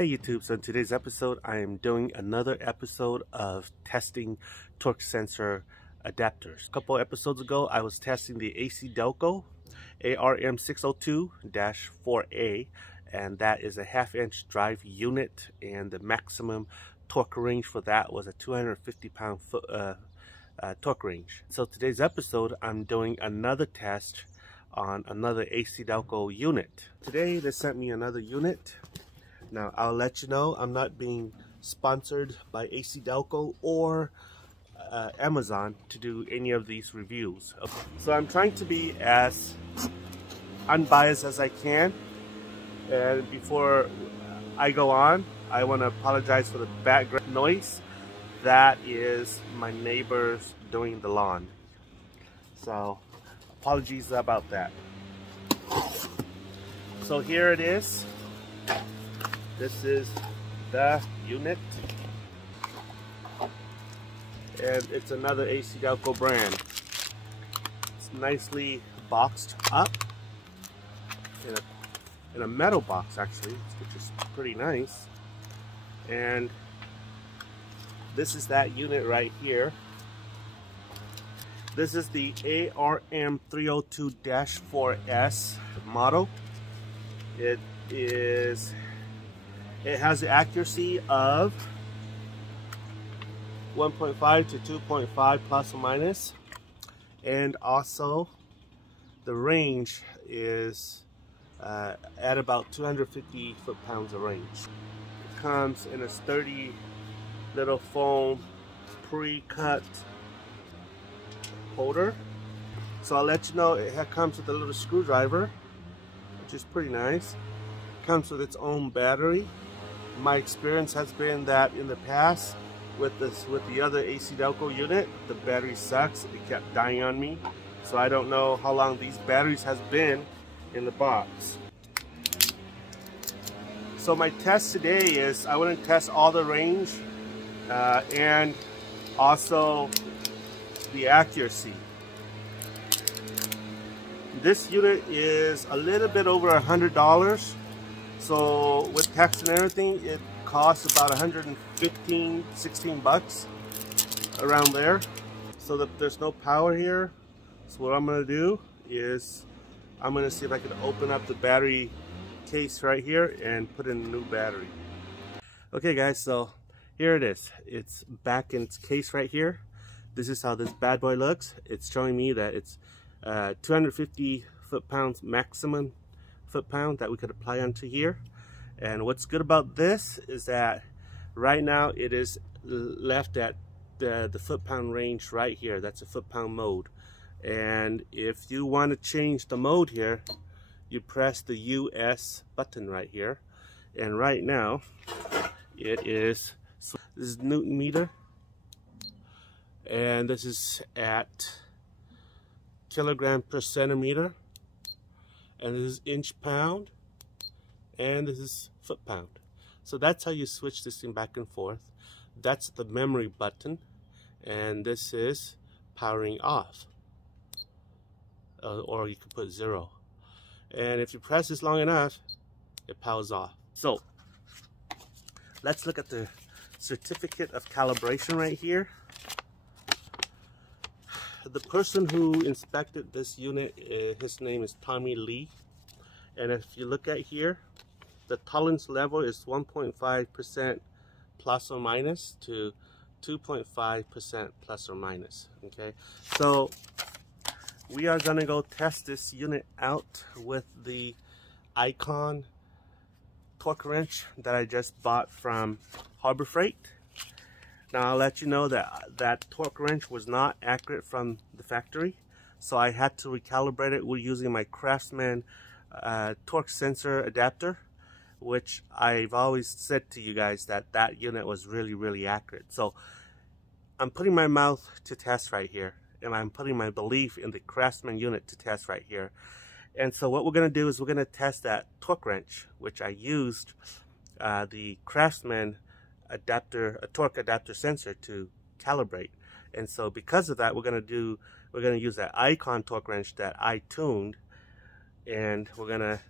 Hey YouTube, so in today's episode I am doing another episode of testing torque sensor adapters. A couple episodes ago I was testing the AC DELCO ARM602-4A, and that is a 1/2-inch drive unit, and the maximum torque range for that was a 250 pound-foot torque range. So today's episode I'm doing another test on another AC DELCO unit. Today they sent me another unit. Now, I'll let you know, I'm not being sponsored by AC DELCO or Amazon to do any of these reviews. So I'm trying to be as unbiased as I can. And before I go on, I want to apologize for the background noise. That is my neighbors doing the lawn. So, apologies about that. So here it is. This is the unit, and it's another AC DELCO brand. It's nicely boxed up in a metal box, actually, which is pretty nice. And this is that unit right here. This is the ARM302-4S model. It has the accuracy of 1.5 to 2.5 plus or minus, and also the range is at about 250 foot-pounds of range. It comes in a sturdy little foam pre-cut holder. So I'll let you know it comes with a little screwdriver, which is pretty nice. It comes with its own battery. My experience has been that in the past with the other AC DELCO unit, the battery sucks. It kept dying on me. So I don't know how long these batteries has been in the box. So my test today is I want to test all the range and also the accuracy. This unit is a little bit over $100. So with tax and everything, it costs about 115, 16 bucks around there. So that there's no power here. So what I'm gonna do is I'm gonna see if I can open up the battery case right here and put in a new battery. Okay guys, so here it is. It's back in its case right here. This is how this bad boy looks. It's showing me that it's 250 foot-pounds maximum foot-pound that we could apply onto here. And what's good about this is that right now it is left at the foot-pound range right here. That's a foot-pound mode. And if you want to change the mode here, you press the US button right here. And right now it is, this is Newton meter, and this is at kilogram per centimeter, and this is inch pound, and this is foot pound. So that's how you switch this thing back and forth. That's the memory button, and this is powering off, or you can put 0. And if you press this long enough, it powers off. So let's look at the certificate of calibration right here. The person who inspected this unit, his name is Tommy Lee, and if you look at here, the tolerance level is 1.5% plus or minus to 2.5% plus or minus. Okay, so we are gonna go test this unit out with the Icon torque wrench that I just bought from Harbor Freight. Now I'll let you know that that torque wrench was not accurate from the factory, so I had to recalibrate it. We're using my Craftsman torque sensor adapter, which I've always said to you guys that that unit was really accurate. So I'm putting my mouth to test right here, and I'm putting my belief in the Craftsman unit to test right here. And so what we're going to do is we're going to test that torque wrench, which I used the Craftsman adapter, a torque adapter sensor to calibrate. And so because of that, we're going to use that Icon torque wrench that I tuned, and we're going to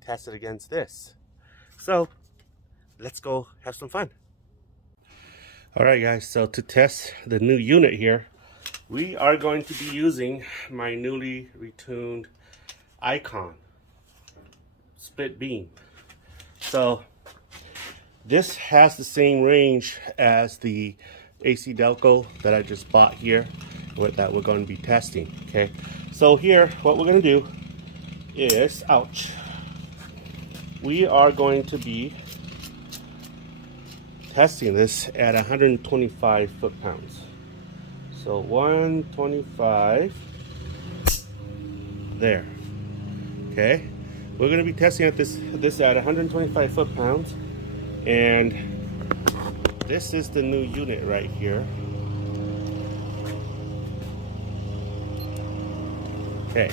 test it against this. So let's go have some fun. All right, guys, so to test the new unit here, we are going to be using my newly retuned Icon split beam. So this has the same range as the AC DELCO that I just bought here, that we're going to be testing. Okay, so here what we're going to do is, ouch, we are going to be testing this at 125 foot-pounds. So 125 there. Okay, we're going to be testing at this at 125 foot-pounds, and this is the new unit right here. Okay.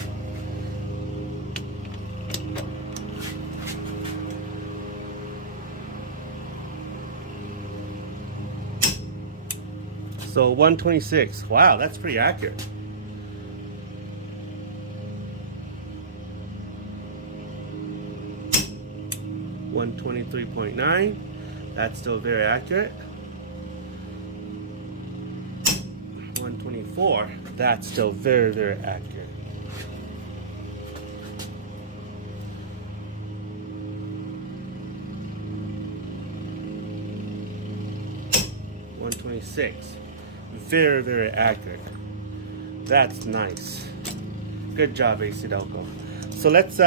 So 126. Wow, that's pretty accurate. $123.9. That's still very accurate. 124. That's still very, very accurate. $126. Very, very accurate. That's nice. Good job, AC DELCO. So let's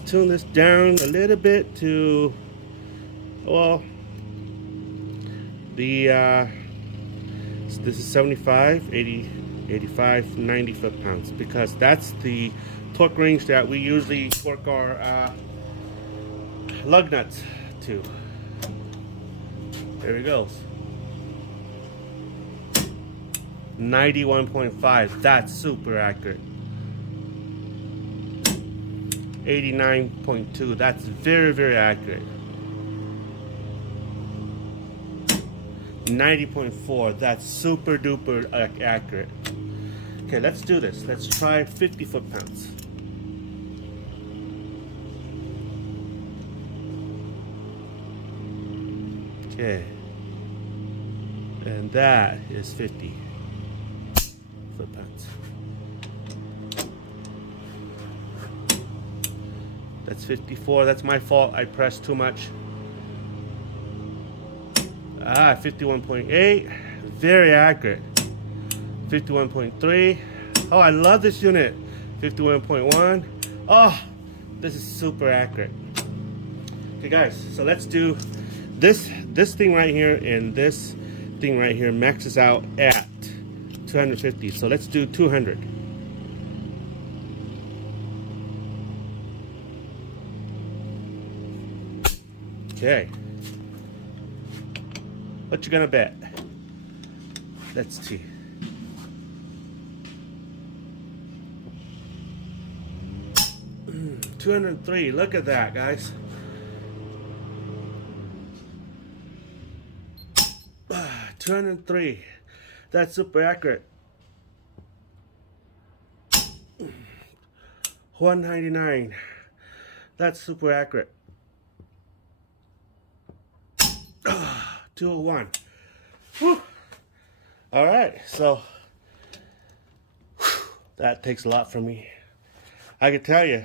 tune this down a little bit to, well, the this is 75, 80, 85, 90 foot-pounds, because that's the torque range that we usually torque our lug nuts to. There he goes. 91.5, that's super accurate. 89.2, that's very, very accurate. 90.4, that's super duper accurate. Okay, let's do this. Let's try 50 foot-pounds. Okay, and that is 50 foot-pounds. That's 54. That's my fault. I pressed too much. 51.8. Very accurate. 51.3. Oh, I love this unit. 51.1. Oh, this is super accurate. Okay, guys. So let's do this thing right here, and this thing right here maxes out at 250. So let's do 200. Okay. What you gonna bet? Let's see. $203. Look at that, guys. $203. That's super accurate. 199. That's super accurate. 201. Whew. All right, so that takes a lot from me. I can tell you,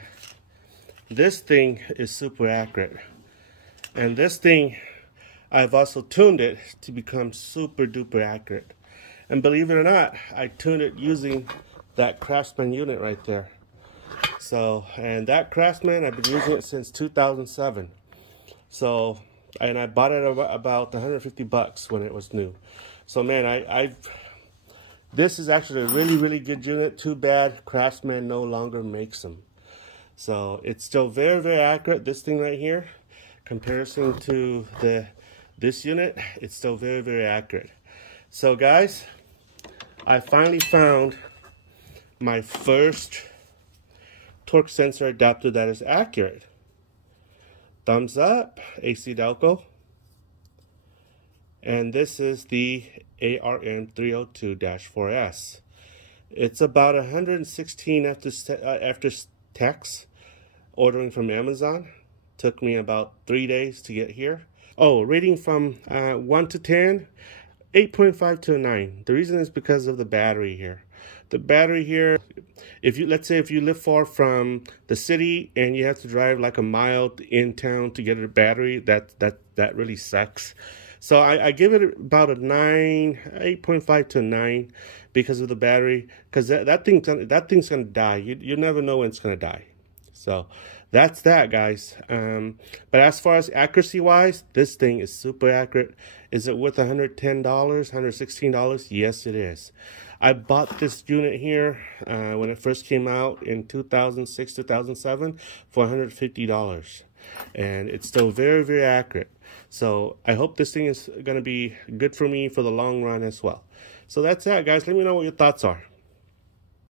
this thing is super accurate, and this thing, I've also tuned it to become super duper accurate. And believe it or not, I tuned it using that Craftsman unit right there. So, and that Craftsman, I've been using it since 2007. So, and I bought it about 150 bucks when it was new. So man, this is actually a really, really good unit. Too bad Craftsman no longer makes them. So it's still very, very accurate. This thing right here, comparison to this unit, it's still very, very accurate. So guys, I finally found my first torque sensor adapter that is accurate. Thumbs up, AC DELCO. And this is the ARM 302-4S. It's about 116 after tax, ordering from Amazon. Took me about 3 days to get here. Oh, rating from 1 to 10, 8.5 to a 9. The reason is because of the battery here. The battery here, if you, let's say if you live far from the city and you have to drive like a mile in town to get a battery, that really sucks. So I give it about a 9, 8.5 to a 9 because of the battery, because that thing's gonna die. You never know when it's gonna die. So that's that, guys. But as far as accuracy wise, this thing is super accurate. Is it worth $110, $116? Yes, it is. I bought this unit here when it first came out in 2006, 2007 for $150. And it's still very, very accurate. So I hope this thing is going to be good for me for the long run as well. So that's that, guys. Let me know what your thoughts are.